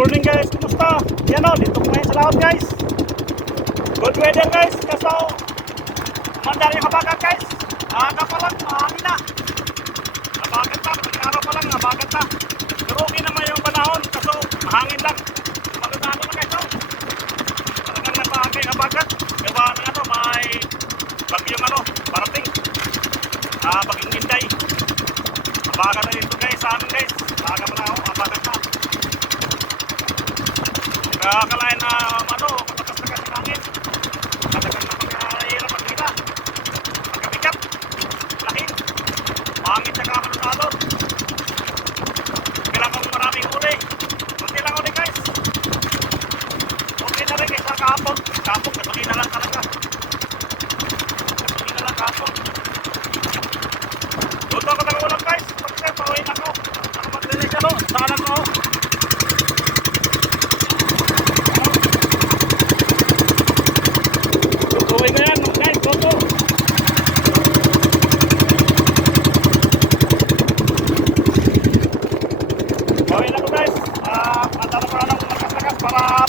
morning guys, kumusta? Yan o, dito po ngayon sa laot guys. Good weather guys, kaso mandar yung habagat guys. Aga pa lang, mahangin na. Habagat na, araw pa lang, habagat na. Pero okay naman yung panahon, kaso mahangin lang. Magandaan na guys, oh. Talagang nagpahangin yung habagat. Gawa ng ano, may bagyong ano, parating. Bagyong Inday. Habagat na dito guys, sa amin guys. Aga pa na ako, habagat na. Kakalain na ano, katakas-takas ng hangin. Katakas na pagkahirap magkita. Pagkabigat, lahin. Mahangin sa kamanunalon. Kailangan maraming uli. Kunti lang uli guys. Okay na rin guys sa kahapon. Kahapon, katuli na lang talaga. Katuli na lang kahapon. Luto ako ng ulam guys. Pagkakay, pauwiin ako. Ako mag-release ano, saan ako. Tutuloy na yan guys, toto. Pauwiin ako guys. Matala pa ng lakas-lakas para